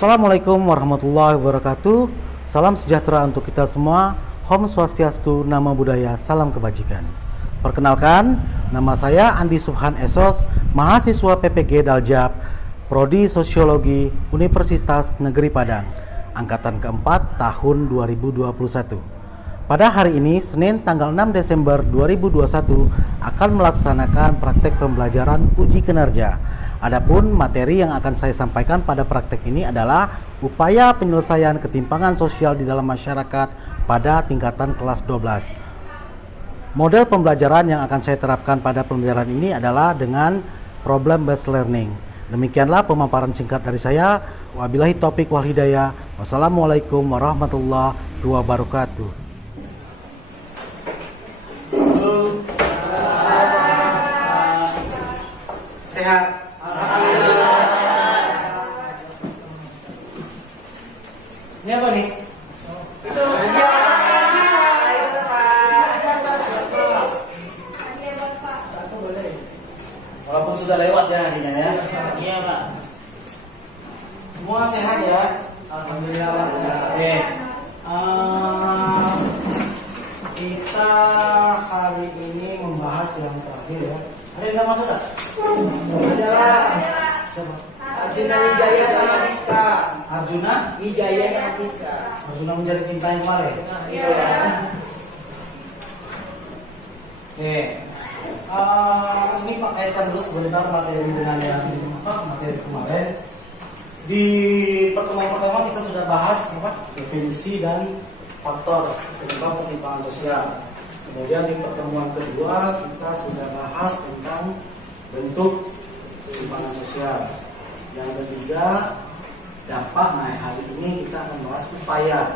Assalamualaikum warahmatullahi wabarakatuh. Salam sejahtera untuk kita semua. Om Swastiastu, Namo Buddhaya, salam kebajikan. Perkenalkan, nama saya Andi Subhan Esos, mahasiswa PPG Daljab, Prodi Sosiologi Universitas Negeri Padang, angkatan keempat tahun 2021. Pada hari ini, Senin tanggal 6 Desember 2021, akan melaksanakan praktek pembelajaran uji kinerja. Adapun materi yang akan saya sampaikan pada praktek ini adalah upaya penyelesaian ketimpangan sosial di dalam masyarakat pada tingkatan kelas 12. Model pembelajaran yang akan saya terapkan pada pembelajaran ini adalah dengan problem based learning. Demikianlah pemaparan singkat dari saya. Wabillahi taufiq wal hidayah. Wassalamualaikum warahmatullahi wabarakatuh. Sehat. Ini apa nih? Walaupun sudah lewat ya harinya ya. Iya, Pak. Semua sehat ya? Alhamdulillah. Oke. Kita hari ini membahas yang terakhir ya. Ada yang nggak masuk tak? Adalah Siapa? Arjuna Wijaya sama Siska. Arjuna? Wijaya sama Siska. Arjuna menjadi cinta yang kemarin. Iya. Oke. Ini Pak kaitkan dulu sebentar materi dengan yang materi kemarin. Di pertemuan pertama kita sudah bahas definisi dan faktor penyebab ketimpangan sosial. Kemudian di pertemuan kedua kita sudah bahas tentang bentuk ketimpangan sosial. Yang ketiga dampak. Nah, hari ini kita akan bahas upaya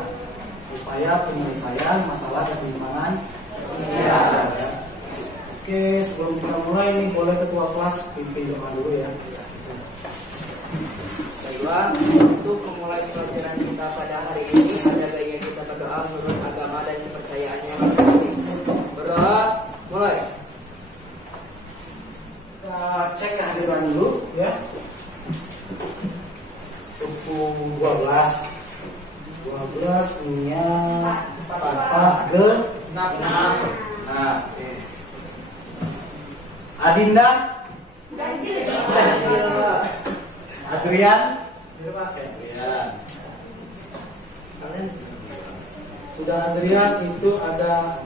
penyelesaian masalah ketimpangan sosial ya. Oke, sebelum kita mulai ini boleh ketua kelas pimpin doa dulu ya. Baiklah, untuk memulai pelajaran kita pada hari ini ada baiknya kita berdoa menurut agama dan kepercayaannya masing-masing. Berdoa, mulai. Kita cek kehadiran dulu ya. Suku 12 punya 4 ge. Nah, oke. Adinda, Adrian, Adrian. Kalian sudah Adrian itu ada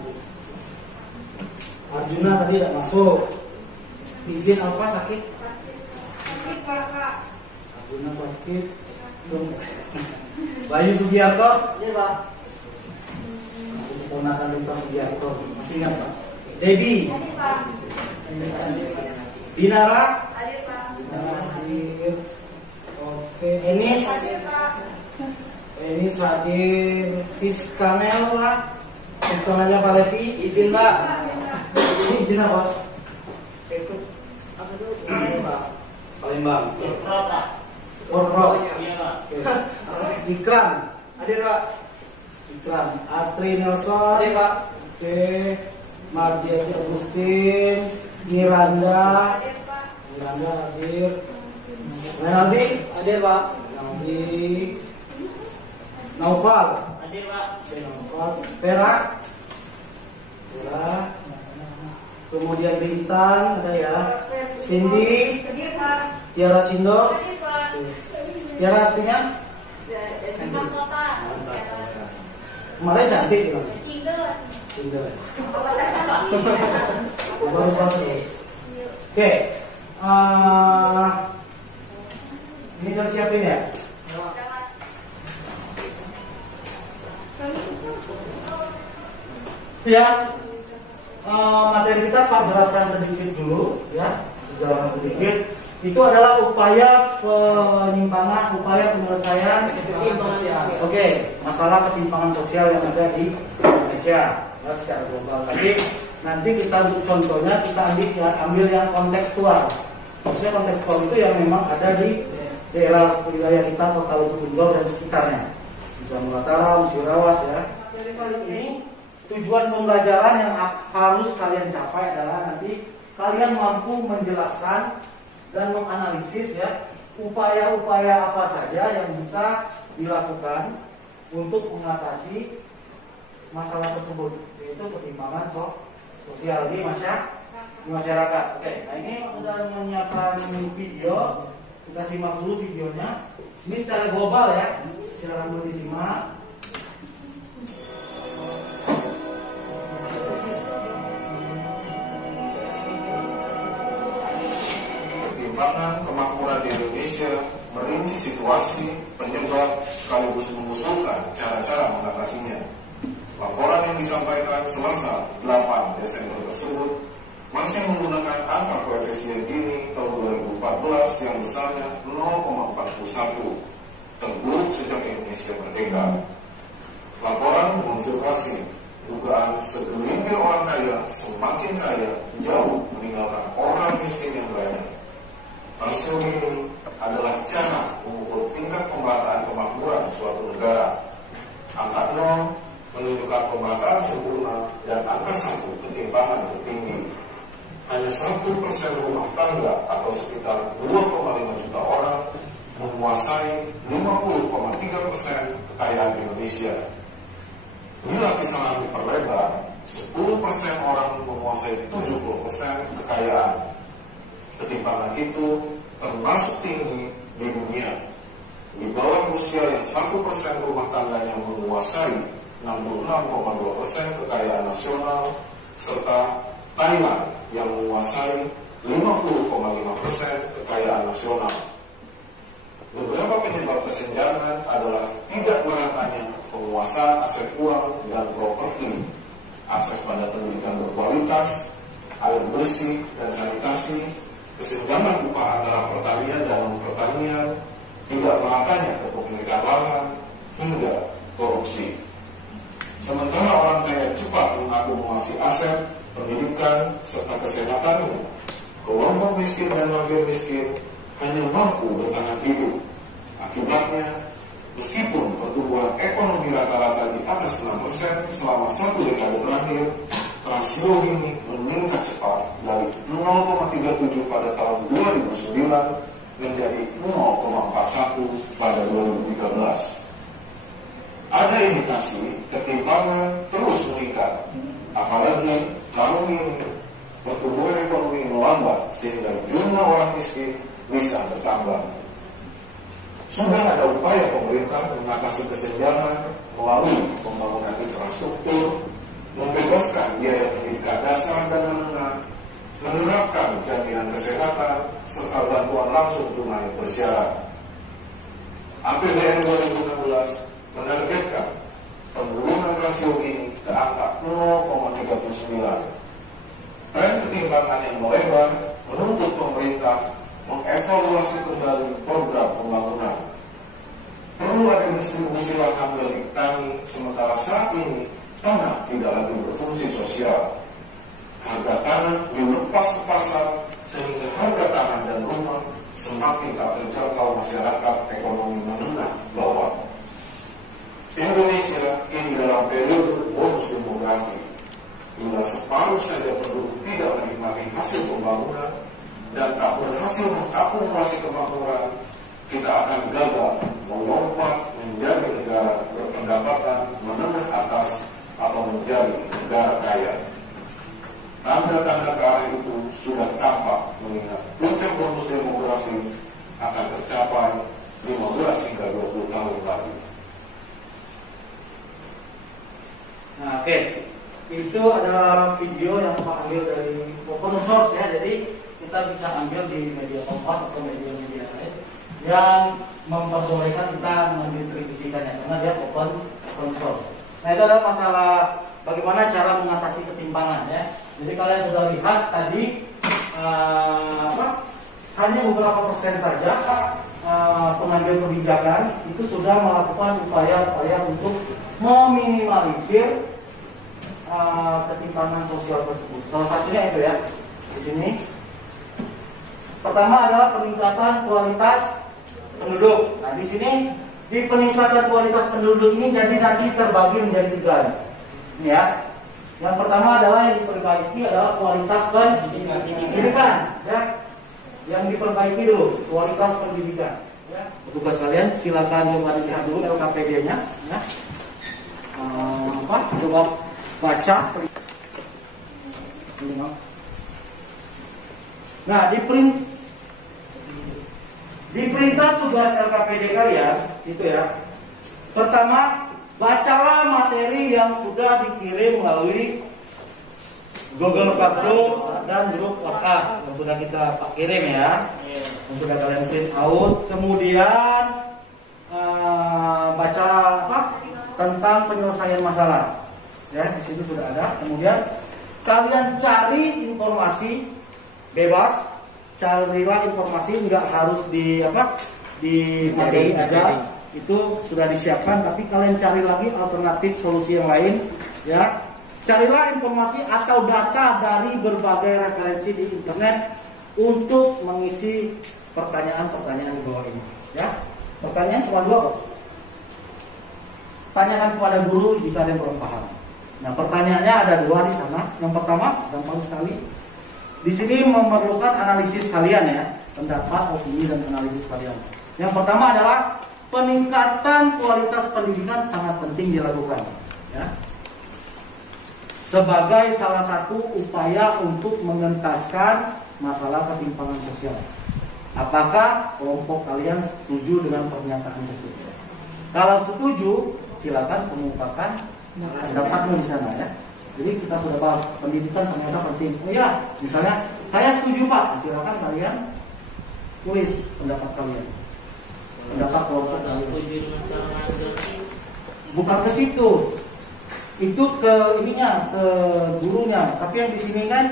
Arjuna tadi tidak masuk. Izin apa sakit? Sakit Pak. Arjuna sakit. Bayu Sugiarto, Iya, Pak. masih keponakan Rita Sugiarto. Masih ingat Pak? Debbie, Hadir Pak. Dinara, Hadir Pak. hadir. Oke, Enis, Hadir Pak. Enis hadir. Fiskanela, Fiskanela Pak Levi. Izin, Pak. Ini izin apa? Ikut apa tuh? Izin, Pak. Palembang. Rota. Orro. Iya, Pak. Oke. Ikram, Hadir, Pak. Ikram. Atri Nelson. Hadir, Pak. Oke. Mardiati Agustin. Miranda. Hadir Pak. Miranda hadir. Renaldi. Hadir, Pak. Renaldi. Naufal. Hadir, Pak. Naufal. Vera. Vera. Kemudian Bintan ada ya. Cindy. Hadir Pak. Tiara Cindo. Hadir Pak. Tiara artinya? Di kota. Kemarin cantik ya. Cindo. Cindo. Berubah terus. Oke. Ini udah siapin ya? Ya. Materi kita Pak jelaskan sedikit dulu ya. Sejarah sedikit. Itu adalah upaya penyimpangan, upaya penyelesaian Ketimpangan sosial. Oke, masalah ketimpangan sosial yang ada di Indonesia ya, secara global. Tapi nanti kita untuk contohnya kita ambil yang kontekstual. Maksudnya kontekstual itu yang memang ada di daerah wilayah kita atau Kalungkundor dan sekitarnya. Bisa Mataram, Musirawas ya. Jadi kali ini tujuan pembelajaran yang harus kalian capai adalah nanti kalian mampu menjelaskan dan menganalisis ya upaya-upaya apa saja yang bisa dilakukan untuk mengatasi masalah tersebut, yaitu ketimpangan sosial di masyarakat. Oke, nah ini sudah menyiapkan video, kita simak dulu videonya. Ini secara global ya, silakan disimak. Ketimpangan kemakmuran di Indonesia merinci situasi, penyebab, sekaligus mengusulkan cara-cara mengatasinya. Laporan yang disampaikan Selasa 8 Desember tersebut masih menggunakan angka koefisien Gini tahun 2014 yang besarnya 0,41, terburuk sejak Indonesia merdeka. Laporan mengonfirmasi dugaan segelintir orang kaya semakin kaya jauh meninggalkan orang miskin yang banyak. Rasio Gini adalah cara mengukur tingkat pemerataan kemakmuran suatu negara. Angka 0 menunjukkan pemerataan sempurna dan angka 1 ketimpangan tertinggi. Hanya 1% rumah tangga atau sekitar 2,5 juta orang menguasai 50,3% kekayaan Indonesia. Bila kisaran diperlebar, 10% orang menguasai 70% kekayaan. Ketimpangan itu termasuk tinggi di dunia. Di bawah Rusia yang 1% rumah tangganya menguasai 66,2% kekayaan nasional, serta Thailand yang menguasai 50,5% kekayaan nasional. Beberapa penyebab kesenjangan adalah tidak meratanya penguasaan aset uang dan properti, akses pada pendidikan berkualitas, air bersih dan sanitasi, kesenjangan upah antara pertanian dan non-pertanian, tidak meratanya kepemilikan lahan, hingga korupsi. Sementara orang kaya cepat mengakumulasi aset, pendidikan, serta kesehatannya, kelompok miskin dan hampir miskin hanya mampu bertahan hidup. Akibatnya, meskipun pertumbuhan ekonomi rata-rata di atas 6% selama 1 dekade terakhir, rasio Gini meningkat cepat dari 0,37 pada tahun 2009 menjadi 0,41 pada 2013. Ada indikasi ketimpangan terus meningkat, apalagi tahun ini pertumbuhan ekonomi melambat sehingga jumlah orang miskin bisa bertambah. Sudah ada upaya pemerintah mengatasi kesenjangan melalui pembangunan infrastruktur, membebaskan biaya pendidikan dasar dan menengah, menerapkan jaminan kesehatan, serta bantuan langsung tunai bersyarat. APBN 2016 menargetkan penurunan rasio ini ke angka 0,39. Tren ketimpangan yang melebar menuntut pemerintah mengevaluasi kembali program pembangunan. Perlu ada distribusi lahan bagi petani, sementara saat ini tanah tidak lagi berfungsi sosial. Harga tanah dilepas ke pasar sehingga harga tanah dan rumah semakin tak terjangkau masyarakat ekonomi menengah bawah. Indonesia kini dalam periode bonus demografi. Bila separuh saja penduduk tidak menikmati hasil pembangunan dan tak berhasil mengakumulasi kemakmuran, kita akan gagal melompat menjadi negara berpendapatan menengah atas atau menjadi negara kaya. Tanda-tanda ke arah itu sudah tampak mengingat puncak bonus demografi akan tercapai 15 hingga 20 tahun lagi. Nah, oke. Itu adalah video yang Pak ambil dari open source ya. Jadi kita bisa ambil di media Kompas atau media-media lain yang memperbolehkan kita mendistribusikannya karena dia open source. Nah, itu adalah masalah bagaimana cara mengatasi ketimpangan ya. Jadi kalian sudah lihat tadi hanya beberapa persen saja pengambil kebijakan itu sudah melakukan upaya-upaya untuk meminimalisir ketimpangan sosial tersebut. Salah satunya itu ya di sini. Pertama adalah peningkatan kualitas penduduk. Nah di sini di peningkatan kualitas penduduk ini jadi nanti terbagi menjadi 3. Ini ya. Yang pertama adalah yang diperbaiki adalah kualitas pendidikan. Ya. yang diperbaiki dulu kualitas pendidikan. Ya. Petugas kalian silakan coba dilihat dulu LKPD-nya. Ya. Coba baca. Nah, di perintah tugas LKPD kalian itu ya. Pertama, bacalah materi yang sudah dikirim melalui Google Classroom dan grup WhatsApp yang sudah kita kirim ya, yang sudah kalian print out. Kemudian baca tentang penyelesaian masalah, ya di situ sudah ada. Kemudian kalian cari informasi bebas, carilah informasi, nggak harus di materi aja, itu sudah disiapkan. Tapi kalian cari lagi alternatif solusi yang lain, ya. Carilah informasi atau data dari berbagai referensi di internet untuk mengisi pertanyaan-pertanyaan di bawah ini. Ya, pertanyaan cuma 2 kok. Tanyakan kepada guru jika ada yang belum paham. Nah, pertanyaannya ada 2 di sana. Yang pertama, gampang sekali. Di sini memerlukan analisis kalian ya, pendapat, opini dan analisis kalian. Yang pertama adalah peningkatan kualitas pendidikan sangat penting dilakukan. Ya. Sebagai salah satu upaya untuk mengentaskan masalah ketimpangan sosial. Apakah kelompok kalian setuju dengan pernyataan tersebut? Kalau setuju, silakan kemukakan pendapatmu di sana ya. Jadi kita sudah bahas pendidikan ternyata penting. Oh ya, misalnya saya setuju Pak, silakan kalian tulis pendapat kalian. Pendapat kelompok kalian. Bukan ke situ. Itu ke ininya, ke gurunya. Tapi yang di sini kan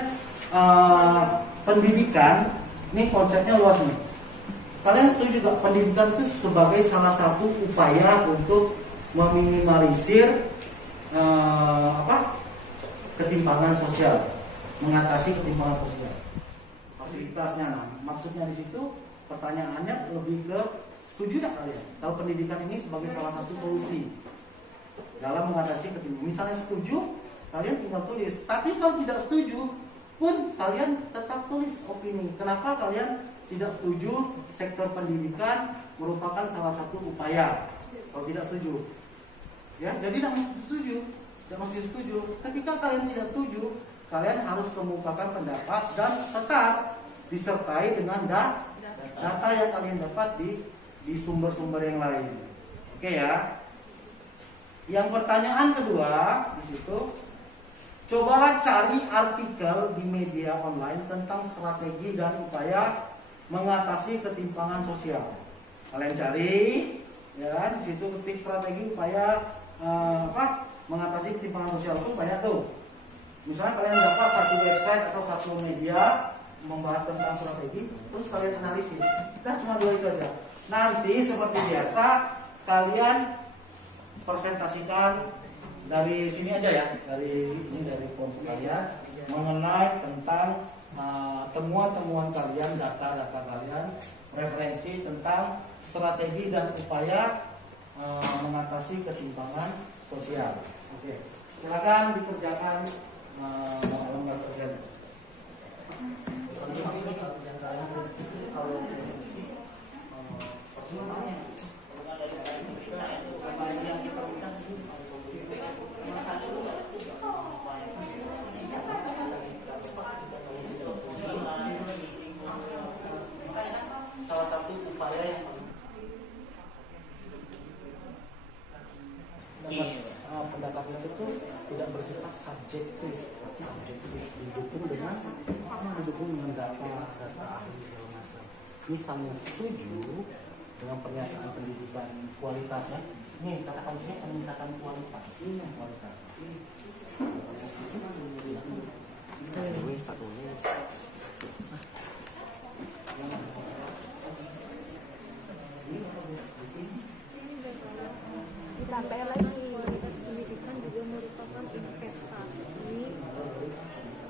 pendidikan, ini konsepnya luas nih. Kalian setuju gak pendidikan itu sebagai salah satu upaya untuk meminimalisir ketimpangan sosial, mengatasi ketimpangan sosial. Fasilitasnya, nah, maksudnya di situ pertanyaannya lebih ke setuju gak kalian kalau pendidikan ini sebagai salah satu solusi dalam mengatasi ketimpangan. Misalnya setuju, kalian tinggal tulis. Tapi kalau tidak setuju pun kalian tetap tulis opini. Kenapa kalian tidak setuju sektor pendidikan merupakan salah satu upaya? Kalau tidak setuju, ya jadi tidak mesti setuju, tidak mesti setuju. Ketika kalian tidak setuju, kalian harus kemukakan pendapat dan tetap disertai dengan data yang kalian dapat di sumber-sumber yang lain. Oke ya. Yang pertanyaan kedua di situ, cobalah cari artikel di media online tentang strategi dan upaya mengatasi ketimpangan sosial. Kalian cari, ya kan? Di situ ketik strategi upaya mengatasi ketimpangan sosial itu banyak tuh. Misalnya kalian dapat satu website atau satu media membahas tentang strategi, terus kalian analisis. Kita cuma 2 itu aja. Nanti seperti biasa kalian presentasikan dari sini aja ya, dari kelompok kalian mengenai tentang temuan-temuan kalian, data-data kalian, referensi tentang strategi dan upaya mengatasi ketimpangan sosial. Oke, silakan dikerjakan lembar kerja. Kalau salah satu upaya yang pendapat itu tidak bersifat subjektif, didukung dengan data ahli segala macam. Misalnya setuju dengan pernyataan pendidikan kualitasnya, ini kata kuncinya peningkatan kualitas. Ini kualitas. Ditambah lagi kualitas pendidikan juga merupakan investasi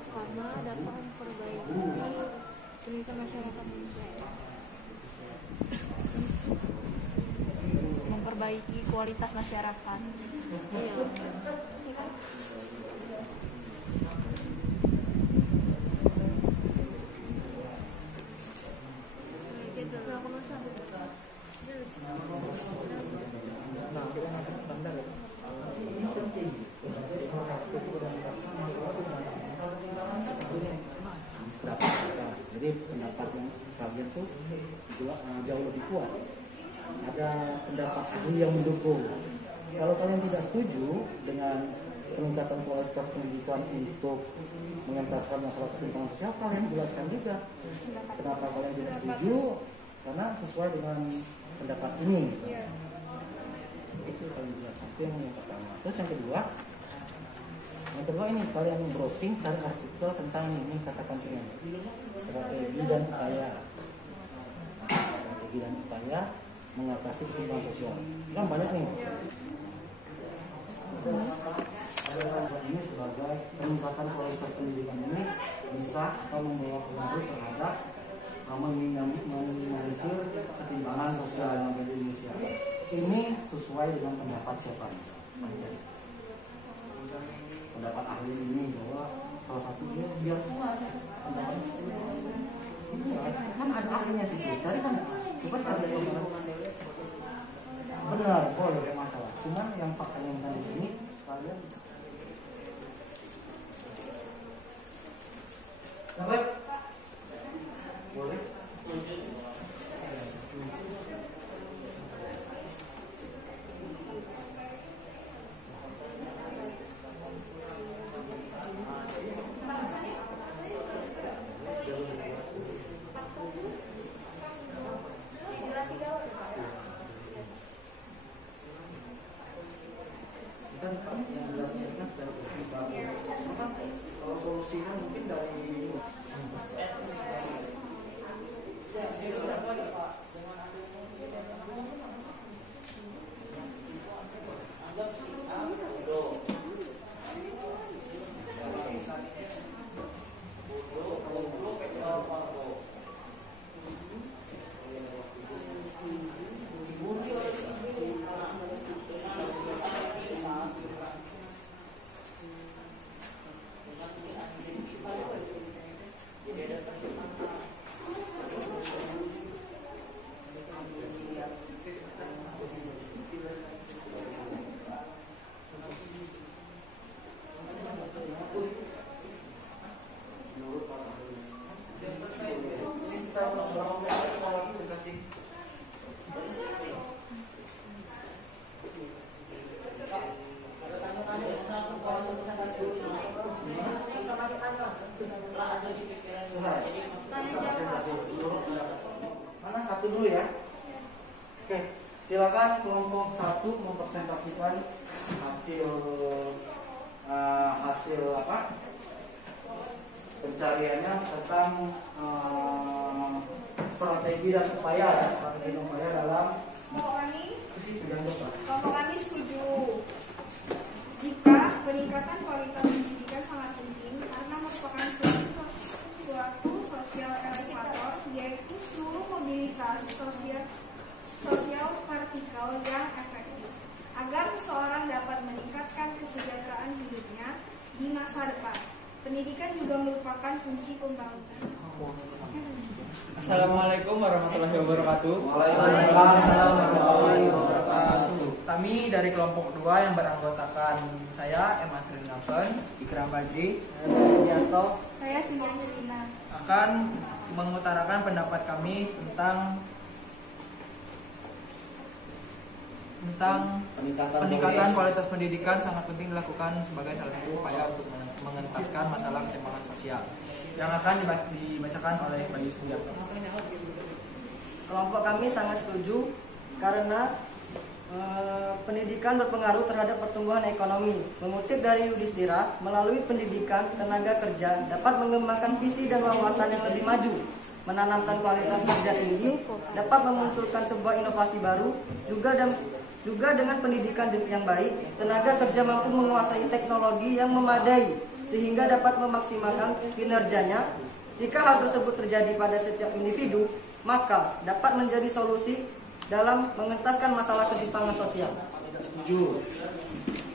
karena dapat memperbaiki pendidikan masyarakat Indonesia. Memperbaiki kualitas masyarakat. Iya. believe pendapat yang kalian tuh jauh lebih kuat. Ada pendapat ahli yang mendukung. Kalau kalian tidak setuju dengan peningkatan kualitas pendidikan untuk mengentaskan masalah ketimpangan sosial, kalian jelaskan juga kenapa kalian tidak setuju, karena sesuai dengan pendapat ini. Itu kalian jelaskan. Itu yang pertama. Terus yang kedua ini kalian browsing cari artikel tentang ini, katakan ini strategi dan upaya mengatasi ketimpangan sosial. Kan banyak nih. Ini sebagai peningkatan kualitas pendidikan ini bisa atau membawa pengaruh terhadap meminimalisir ketimpangan sosial yang ada di Indonesia. Ini sesuai dengan pendapat siapa? Pendapat ahli ini bahwa salah satunya biar kuat pendapat kan ada ahlinya sih, cari kan coba cari benar, boleh masalah. Cuman yang fakta yang tadi ini kalian sampai boleh. Kalau solusi kan mungkin dari mana satu dulu ya. Oke, silakan kelompok 1 mempresentasikan hasil apa pencariannya tentang strategi dan upaya dalam Kelompok kami setuju jika peningkatan kualitas pendidikan sangat penting karena merupakan suatu sosial elevator, yaitu seluruh mobilitas sosial vertikal yang efektif agar seseorang dapat meningkatkan kesejahteraan hidupnya di masa depan. Pendidikan juga merupakan kunci pembangunan. Assalamualaikum warahmatullahi wabarakatuh. Waalaikumsalam warahmatullahi wabarakatuh. Kami dari kelompok 2 yang beranggotakan saya, Emma Trinalson, Ikram Badri, Saya Sinta akan mengutarakan pendapat kami tentang peningkatan kualitas pendidikan sangat penting dilakukan sebagai salah satu upaya untuk mengentaskan masalah ketimpangan sosial yang akan dibacakan oleh Bayu Sugiarto. Kelompok kami sangat setuju karena pendidikan berpengaruh terhadap pertumbuhan ekonomi. Mengutip dari Yudhistira, melalui pendidikan, tenaga kerja dapat mengembangkan visi dan wawasan yang lebih maju, menanamkan kualitas kerja tinggi, dapat memunculkan sebuah inovasi baru, juga dengan pendidikan yang baik, tenaga kerja mampu menguasai teknologi yang memadai sehingga dapat memaksimalkan kinerjanya. Jika hal tersebut terjadi pada setiap individu, maka dapat menjadi solusi dalam mengentaskan masalah ketimpangan sosial. Setuju.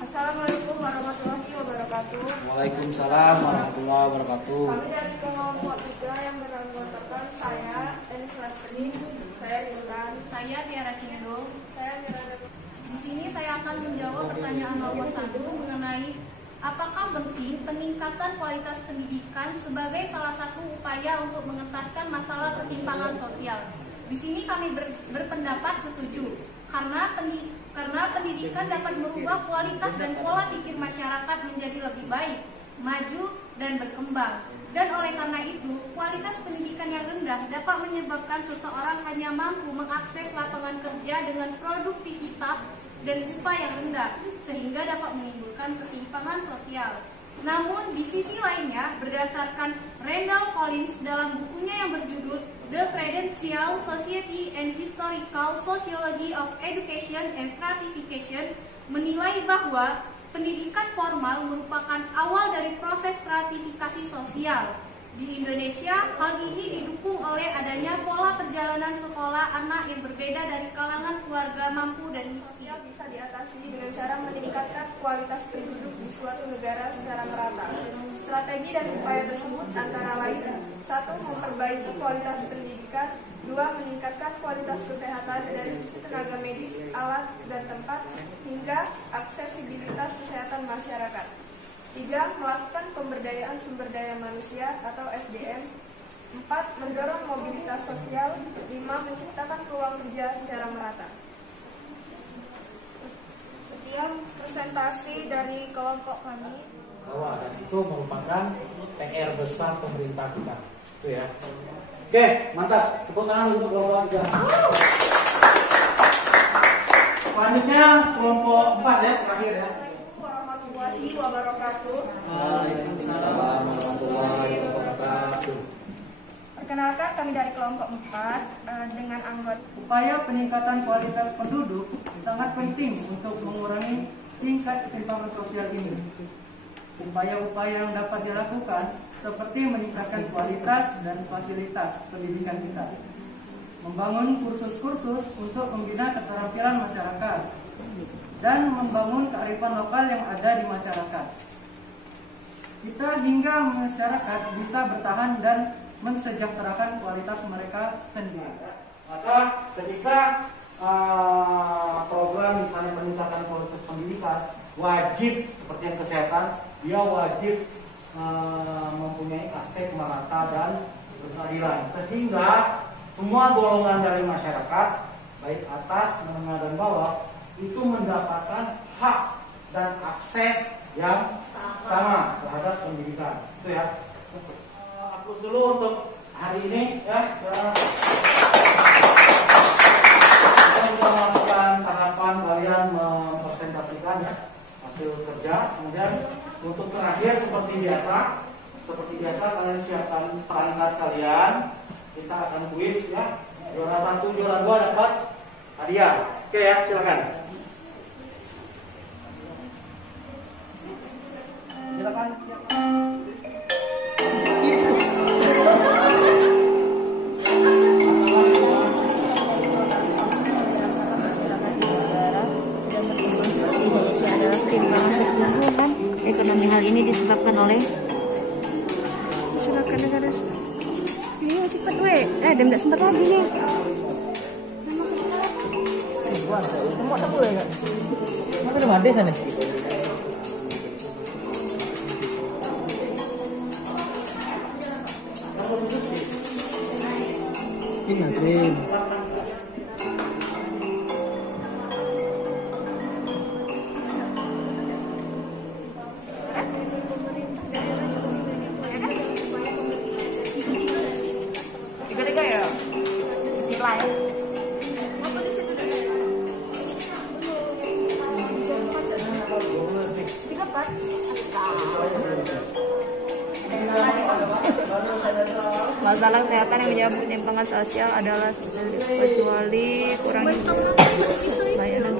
Assalamualaikum warahmatullahi wabarakatuh. Waalaikumsalam warahmatullahi wabarakatuh. Kami dari kelompok 3 yang beranggotakan saya, Enis Laspenin, saya Rintan, Saya Tiara Cindo. saya Miranda. Di sini saya akan menjawab pertanyaan nomor 1 mengenai Apakah penting peningkatan kualitas pendidikan sebagai salah satu upaya untuk mengentaskan masalah ketimpangan sosial? Di sini kami berpendapat setuju, karena pendidikan dapat merubah kualitas dan pola pikir masyarakat menjadi lebih baik, maju, dan berkembang. Dan oleh karena itu, kualitas pendidikan yang rendah dapat menyebabkan seseorang hanya mampu mengakses lapangan kerja dengan produktivitas dan upah yang rendah, sehingga dapat menimbulkan ketimpangan sosial. Namun, di sisi lainnya, berdasarkan Randall Collins dalam bukunya yang berjudul The Prudential Society and Historical Sociology of Education and Stratification, menilai bahwa pendidikan formal merupakan awal dari proses stratifikasi sosial. Di Indonesia, hal ini didukung oleh adanya pola perjalanan sekolah anak yang berbeda dari kalangan keluarga mampu dan miskin. Bisa diatasi dengan cara meningkatkan kualitas penduduk di suatu negara secara merata. Strategi dan upaya tersebut antara lain: 1. Memperbaiki kualitas pendidikan, 2. Meningkatkan kualitas kesehatan dari sisi tenaga medis, alat, dan tempat, hingga aksesibilitas kesehatan masyarakat. 3. Melakukan pemberdayaan sumber daya manusia atau SDM. 4. Mendorong mobilitas sosial. 5. Menciptakan peluang kerja secara merata. Sekian presentasi dari kelompok kami. Bahwa dan itu merupakan PR besar pemerintah kita. Itu ya. Oke, mantap. Tepuk tangan untuk kelompok 3. Selanjutnya kelompok 4 ya, terakhir ya. Warahmatullahi wabarakatuh. Waalaikumsalam warahmatullahi wabarakatuh. Perkenalkan, kami dari kelompok 4 dengan anggota. Upaya peningkatan kualitas penduduk sangat penting untuk mengurangi tingkat ketimpangan sosial ini. Upaya-upaya yang dapat dilakukan seperti meningkatkan kualitas dan fasilitas pendidikan kita, membangun kursus-kursus untuk membina keterampilan masyarakat, dan membangun kearifan lokal yang ada di masyarakat. Kita hingga masyarakat bisa bertahan dan mensejahterakan kualitas mereka sendiri. Maka ketika program misalnya meningkatkan kualitas pendidikan, wajib seperti yang kesehatan, dia wajib mempunyai aspek merata dan berkeadilan, sehingga semua golongan dari masyarakat, baik atas, menengah, dan bawah, itu mendapatkan hak dan akses yang sama terhadap pendidikan. Itu ya. Hapus dulu untuk hari ini ya. Kita sudah melakukan tahapan kalian mempresentasikan ya hasil kerja. Kemudian untuk terakhir seperti biasa kalian siapkan perangkat kalian. Kita akan kuis ya. Juara 1, juara 2 dapat hadiah. Oke ya, silakan. Silakan. Ekonomi. Hal ini disebabkan oleh Silakan negara. Ini cepat we. Dia tidak sempat lagi nih. Kamu ada boleh nggak? Mana ada mandi sana? Ini Nadrin. tiga ya, istilah ya. Masalah kesehatan yang menyebabkan ketimpangan sosial adalah kecuali kurangi layanan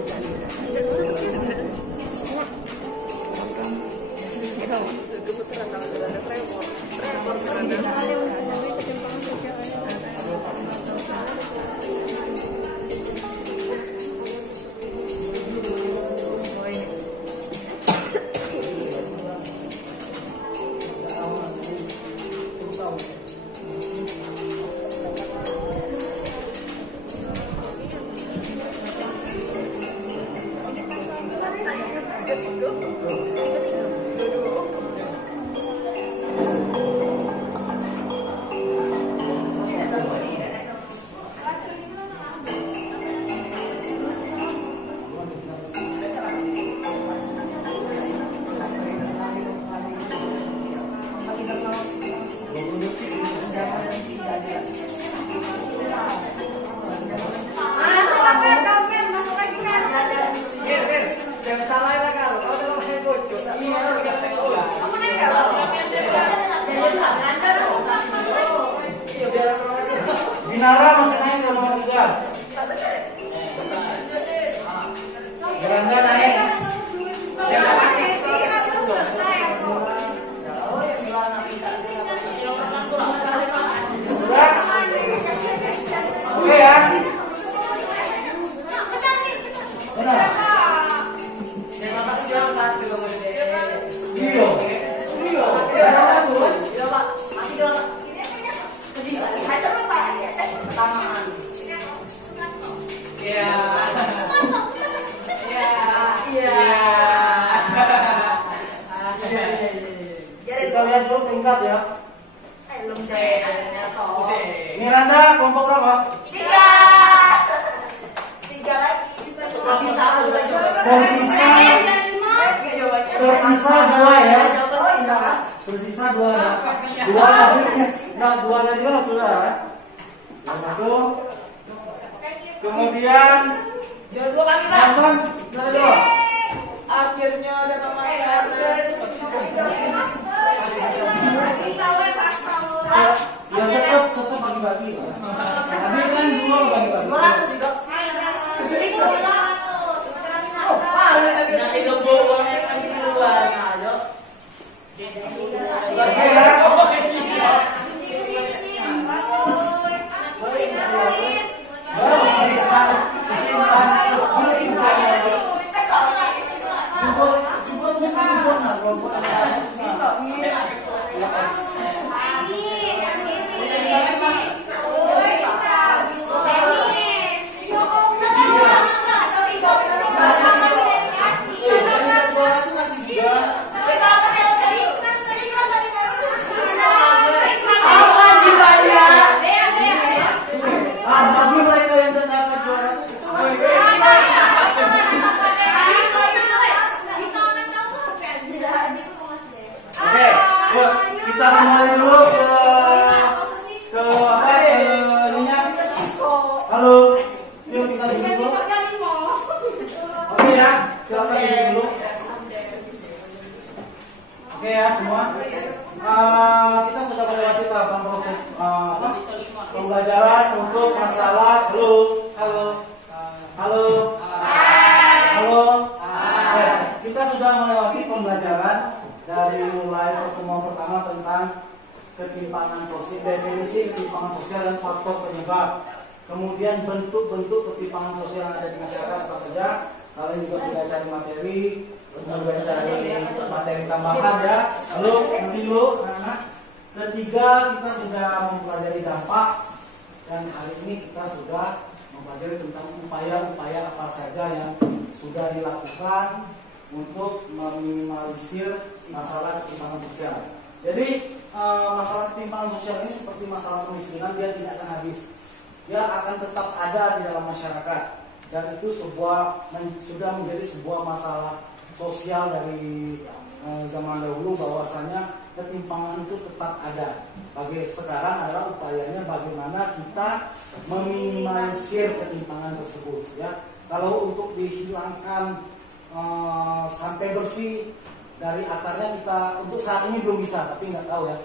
ya. Belum Miranda kelompok berapa? 3 lagi. Tersisa 2 ya. Tersisa 2 ya. 2 tadi. Nah, 2 tadi kan sudah ya. Yang 1. Kemudian Jual 2 kami lah. Hasan, ada 2. Akhirnya ada namanya. Ya tetap bagi-bagi. Tapi kan 2 bagi-bagi. 200 sih, Dok. Nanti dong uang yang lagi di luar. Nah, Dok. Oke ya. Bagi mereka yang terdapat juara Oke, yuk kita kembali dulu ke apa ininya. Halo, yuk kita duduk dulu. Oke ya, silakan duduk dulu. Oke ya semua. Kita sudah melewati tahapan proses pembelajaran untuk masalah halo. Kita sudah melewati pembelajaran dari mulai pertemuan pertama tentang ketimpangan sosial, definisi ketimpangan sosial dan faktor penyebab. Kemudian bentuk-bentuk ketimpangan sosial yang ada di masyarakat apa saja. Kalian juga sudah cari materi, kemudian cari materi tambahan ya. Lalu nanti dulu anak-anak. Ketiga, kita sudah mempelajari dampak dan hari ini kita sudah mempelajari tentang upaya-upaya apa saja yang sudah dilakukan untuk meminimalisir masalah ketimpangan sosial. Jadi masalah ketimpangan sosial ini seperti masalah kemiskinan, dia tidak akan habis. Dia akan tetap ada di dalam masyarakat dan itu sudah menjadi sebuah masalah sosial dari zaman dahulu, bahwasanya ketimpangan itu tetap ada. Bagi sekarang adalah upayanya bagaimana kita meminimalisir ketimpangan tersebut ya. Kalau untuk dihilangkan sampai bersih dari akarnya, kita untuk saat ini belum bisa, tapi nggak tahu ya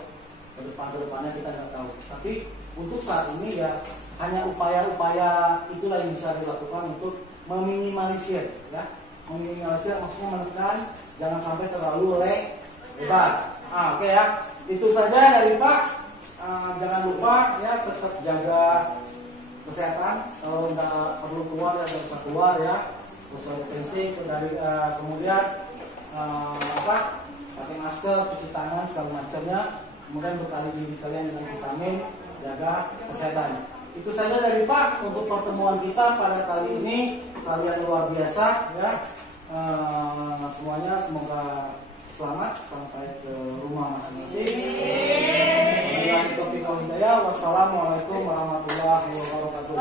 kedepannya kita nggak tahu. Tapi untuk saat ini ya hanya upaya-upaya itulah yang bisa dilakukan untuk meminimalisir ya. Meminimalisir maksudnya menekan, jangan sampai terlalu lebar. Oke ya, itu saja dari Pak. Jangan lupa ya tetap jaga kesehatan. Kalau nggak perlu keluar ya nggak usah keluar ya. Social distancing dari kemudian pakai masker, cuci tangan segala macamnya. Kemudian bekali diri kalian dengan vitamin, jaga kesehatan. Itu saja dari Pak untuk pertemuan kita pada kali ini. Kalian luar biasa ya. Semuanya semoga selamat sampai ke rumah masing-masing. Wassalamualaikum warahmatullahi wabarakatuh.